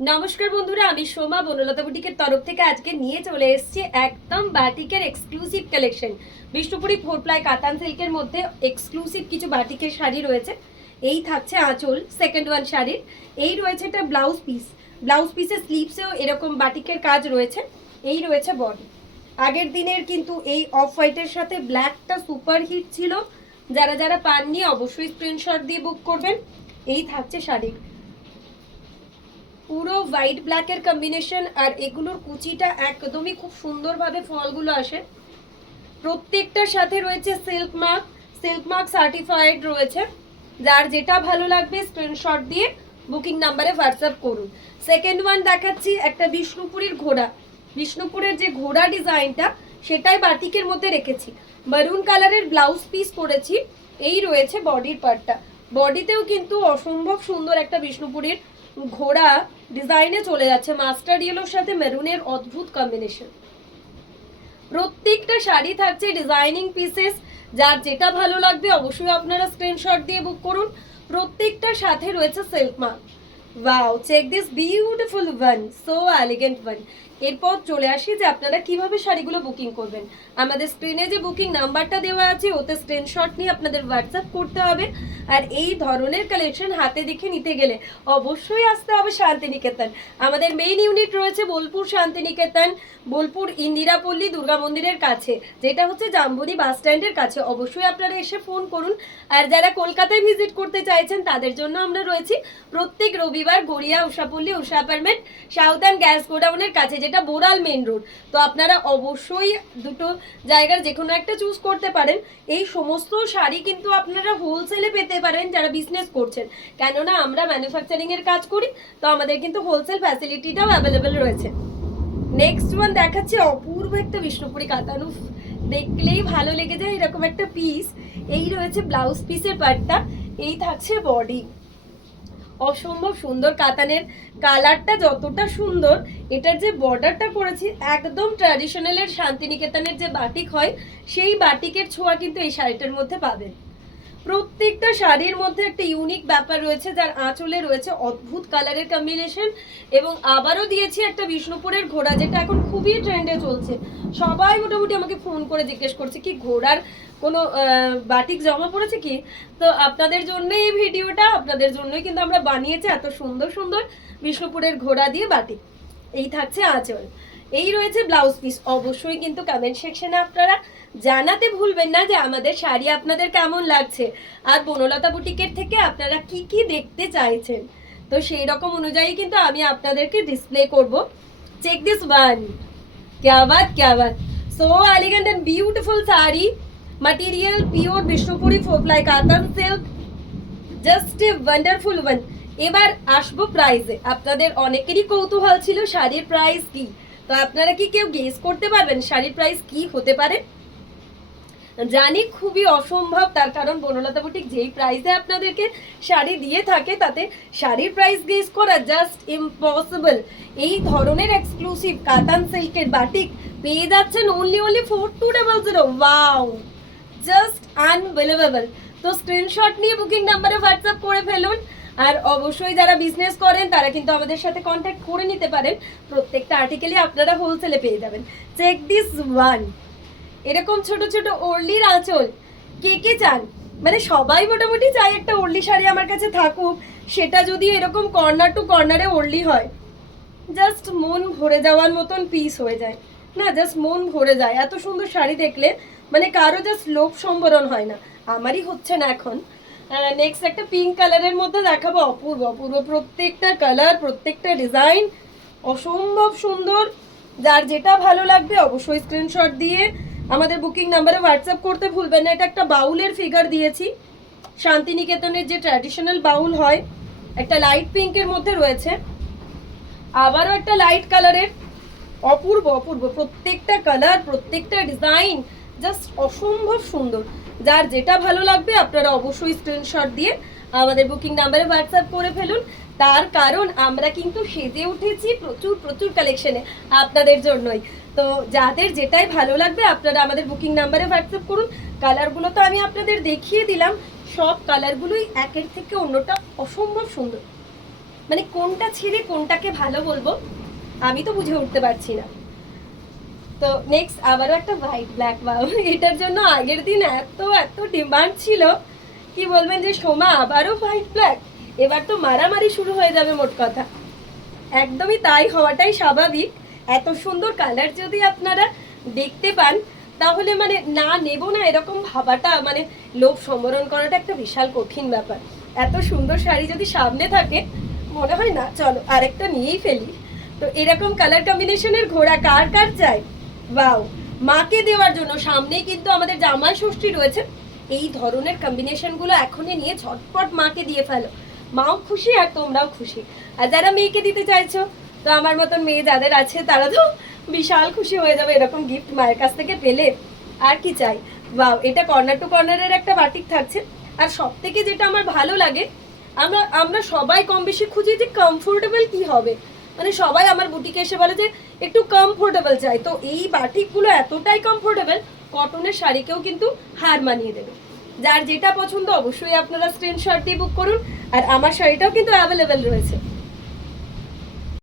নমস্কার বন্ধুরা, আমি সোমা বনলতা বুটিকের তরফ থেকে আজকে নিয়ে চলে এসেছি একদম বাটিকের এক্সক্লুসিভ কালেকশন। বিষ্ণুপুরি 4 প্লাই কাতান সিল্কের মধ্যে এক্সক্লুসিভ কিছু বাটিকের শাড়ি রয়েছে। এই থাকছে আঁচল সেকেন্ড ওয়ান শাড়ির। এই রয়েছে একটা ব্লাউজ পিস, ব্লাউজ পিসের স্লিভসেও এরকম বাটিকের কাজ রয়েছে। এই রয়েছে বডি। আগের দিনের কিন্তু এই অফ হোয়াইটের সাথে ব্ল্যাকটা সুপার হিট ছিল। যারা যারা পাননি অবশ্যই স্ক্রিনশট দিয়ে বুক করবেন। এই থাকছে শাড়ি, পুরো হোয়াইট ব্ল্যাকের কম্বিনেশন, আর এগুলোর কুচিটা একদমই খুব সুন্দরভাবে ফলগুলো আসে। প্রত্যেকটার সাথে রয়েছে সিল্ক মার্ক সার্টিফাইড রয়েছে। যার যেটা ভালো লাগবে স্ক্রিনশট দিয়ে বুকিং নাম্বারে হোয়াটসঅ্যাপ করুন। সেকেন্ড ওয়ান দেখাচ্ছি একটা বিষ্ণুপুরের ঘোড়া। বিষ্ণুপুরের যে ঘোড়া ডিজাইনটা সেটাই বাটিকের মধ্যে রেখেছি। মারুন কালারের ব্লাউজ পিস করেছি। এই রয়েছে বডির পার্টটা। বডিতেও কিন্তু অসম্ভব সুন্দর একটা বিষ্ণুপুরের ঘোড়া ডিজাইনে চলে যাচ্ছে। মাস্টার্ড ইয়েলোর সাথে মেরুনের অদ্ভুত কম্বিনেশন। প্রত্যেকটা শাড়ি থাকছে ডিজাইনিং পিসেস। যার যেটা ভালো লাগবে অবশ্যই আপনারা স্ক্রিনশট দিয়ে বুক করুন। প্রত্যেকটার সাথে রয়েছে silk mark. Wow, check this beautiful one, so elegant one. এরপর চলে আসি যে আপনারা কিভাবে শাড়িগুলো বুকিং করবেন। আমাদের স্ক্রিনে যে বুকিং নাম্বারটা দেওয়া আছে ওতে স্ক্রিনশট নিয়ে আপনাদের হোয়াটসঅ্যাপ করতে হবে। আর এই ধরনের কালেকশন হাতে দেখে নিতে গেলে অবশ্যই আসতে হবে শান্তিনিকেতন। আমাদের মেইন ইউনিট রয়েছে বোলপুর শান্তিনিকেতন, বোলপুর ইন্দিরাপল্লী দুর্গা মন্দিরের কাছে, যেটা হচ্ছে জাম্বুনি বাস স্ট্যান্ডের কাছে। অবশ্যই আপনারা এসে ফোন করুন। আর যারা কলকাতায় ভিজিট করতে চাইছেন তাদের জন্য আমরা রয়েছি প্রত্যেক রবিবার গড়িয়া উষাপল্লী উষা অ্যাপার্টমেন্ট সাউদার্ন গ্যাস গোডাউনের কাছে, যেটা বোরাল মেন রোড। তো আপনারা অবশ্যই দুটো জায়গার যে কোনো একটা চুজ করতে পারেন। এই সমস্ত শাড়ি কিন্তু আপনারা হোলসেলে পেতে পারেন যারা বিজনেস করছেন, কেননা আমরা ম্যানুফ্যাকচারিং এর কাজ করি। তো আমাদের কিন্তু হোলসেল ফ্যাসিলিটিটাও অ্যাভেলেবেল রয়েছে। নেক্সট ওয়ান দেখাচ্ছি অপূর্ব একটা বিষ্ণুপুরি কাতান। দেখলেই ভালো লেগে যায় এরকম একটা পিস। এই রয়েছে ব্লাউজ পিসের পার্টটা। এই থাকছে বডি। অসম্ভব সুন্দর কাতানের কালারটা যতটা সুন্দর, এটার যে বর্ডারটা করেছি একদম ট্র্যাডিশনালের শান্তিনিকেতনের যে বাটিক হয় সেই বাটিকের ছোঁয়া কিন্তু এই শাড়িটার মধ্যে পাবেন। প্রত্যেকটা শাড়ির মধ্যে একটা ইউনিক ব্যাপার রয়েছে, যার আঁচলে রয়েছে অদ্ভুত কালারের কম্বিনেশন। এবং আবারও দিয়েছি একটা বিষ্ণুপুরের ঘোড়া, যেটা এখন খুবই ট্রেন্ডে চলছে। সবাই মোটামুটি আমাকে ফোন করে জিজ্ঞেস করছে কি ঘোড়ার কোনো বাটিক জমা পড়েছে কি। তো আপনাদের জন্যই এই ভিডিওটা, আপনাদের জন্যই কিন্তু আমরা বানিয়েছি এত সুন্দর সুন্দর বিষ্ণুপুরের ঘোড়া দিয়ে বাটিক। এই থাকছে আঁচল। এই রয়েছে ব্লাউজ পিস। অবশ্যই কিন্তু কমেন্ট সেকশনে আপনারা জানাতে ভুলবেন না যে আমাদের শাড়ি আপনাদের কেমন লাগছে, আর বনলতা বুটিকের থেকে আপনারা কি কি দেখতে চাইছেন। তো সেই রকম অনুযায়ী কিন্তু আমি আপনাদেরকে ডিসপ্লে করব। চেক দিস ওয়ান, क्या बात क्या बात, so elegant and beautiful saree, material pure Bishnupuri 4 ply cotton silk, just a wonderful one. এবার আসবো প্রাইসে। আপনাদের অনেকেরই কৌতূহল ছিল শাড়ির প্রাইস কি। তো আপনারা কি কেউ গেস করতে পারবেন শাড়ির প্রাইস কি হতে পারে? জানি খুবই অসম্ভব, তার কারণ বনলতা বুটিক যেই প্রাইসে আপনাদেরকে শাড়ি দিয়ে থাকে তাতে শাড়ির প্রাইস গেস করা জাস্ট ইম্পসিবল। এই ধরনের এক্সক্লুসিভ কাতান সিল্কের বাটিক পেয়ে যাচ্ছেন অনলি 4200। Wow, just unbelievable. তো স্ক্রিনশট নিয়ে বুকিং নাম্বারে হোয়াটসঅ্যাপ করে ফেলুন। আর অবশ্যই যারা বিজনেস করেন তারা কিন্তু আমাদের সাথে কন্ট্যাক্ট করে নিতে পারেন। প্রত্যেকটা আর্টিকেলই আপনারা হোলসেলে পেয়ে যাবেন। Check this one. এরকম ছোট ছোট ওড়লির আঁচল কে কে চান? মানে সবাই মোটামুটি চাই একটা ওড়লি শাড়ি আমার কাছে থাকুক। সেটা যদি এরকম কর্নার টু কর্নারে ওড়লি হয়, জাস্ট মন ভরে যাওয়ার মতন পিস হয়ে যায় না, জাস্ট মন ভরে যায়। এত সুন্দর শাড়ি দেখলে মানে কারো জাস্ট লোভ সম্বরণ হয় না। আমারই হচ্ছে না এখন। নেক্সট একটা পিঙ্ক কালারের মধ্যে দেখাবো। অপূর্ব অপূর্ব প্রত্যেকটা কালার, প্রত্যেকটা ডিজাইন অসম্ভব সুন্দর। যার যেটা ভালো লাগবে অবশ্যই স্ক্রিনশট দিয়ে আমাদের বুকিং নাম্বারে হোয়াটসঅ্যাপ করতে ভুলবেন না। এটা একটা বাউলের ফিগার দিয়েছি, শান্তিনিকেতনের যে ট্র্যাডিশনাল বাউল হয়। একটা লাইট পিঙ্কের মধ্যে রয়েছে, আবারও একটা লাইট কালারের। অপূর্ব অপূর্ব প্রত্যেকটা কালার, প্রত্যেকটা ডিজাইন জাস্ট অসম্ভব সুন্দর। যার যেটা ভালো লাগবে আপনারা অবশ্যই স্ক্রিনশট দিয়ে আমাদের বুকিং নাম্বারে হোয়াটসঅ্যাপ করে ফেলুন। তার কারণ আমরা কিন্তু সেজে উঠেছি প্রচুর প্রচুর কালেকশনে আপনাদের জন্যই। তো যাদের যেটাই ভালো লাগবে আপনারা আমাদের বুকিং নাম্বারে হোয়াটসঅ্যাপ করুন। কালারগুলো তো আমি আপনাদের দেখিয়ে দিলাম, সব কালারগুলোই একের থেকে অন্যটা অসম্ভব সুন্দর। মানে কোনটা ছেড়ে কোনটাকে ভালো বলবো আমি তো বুঝে উঠতে পারছি না। তো নেক্সট আবারও একটা হোয়াইট ব্ল্যাক বাউ, এটার জন্য আগের দিন এত এত ডিমান্ড ছিল, কি বলবেন যে সোমা আবারও হোয়াইট ব্ল্যাক, এবার তো মারামারি শুরু হয়ে যাবে মোট কথা। একদমই তাই হওয়াটাই স্বাভাবিক। এত সুন্দর কালার যদি আপনারা দেখতে পান তাহলে মানে না নেব না এরকম ভাবাটা, মানে লোভ সম্বরণ করাটা একটা বিশাল কঠিন ব্যাপার। এত সুন্দর শাড়ি যদি সামনে থাকে মনে হয় না চলো আরেকটা নিয়েই ফেলি। তো এরকম কালার কম্বিনেশনের ঘোড়া কার কার চাই? বাও, মাকে দেওয়ার জন্য সামনেই কিন্তু আমাদের জামাই ষষ্ঠী রয়েছে, এই ধরনের কম্বিনেশনগুলো এখনই নিয়ে ঝটপট মাকে দিয়ে ফেলো, মাও খুশি আর তোমরাও খুশি। আর যারা মেয়েকে দিতে চাইছো, তো আমার মতন মেয়ে যাদের আছে তারা তো বিশাল খুশি হয়ে যাবে এরকম গিফট মায়ের কাছ থেকে পেলে। আর কি চাই? বাও, এটা কর্নার টু কর্নারের একটা বাটিক থাকছে। আর সব থেকে যেটা আমার ভালো লাগে, আমরা আমরা সবাই কম বেশি খুঁজি যে কমফোর্টেবল কি হবে, মানে সবাই আমার বুটিকে এসে বলে যে একটু কমফোর্টেবল চাই, তো এই বাটিকগুলো এতটাই কমফোর্টেবল, কটনের শাড়িকেও কিন্তু হার মানিয়ে দেবে। যার যেটা পছন্দ অবশ্যই আপনারা স্ক্রিনশট দিয়ে বুক করুন। আর আমার শাড়িটাও কিন্তু অ্যাভেলেবেল রয়েছে।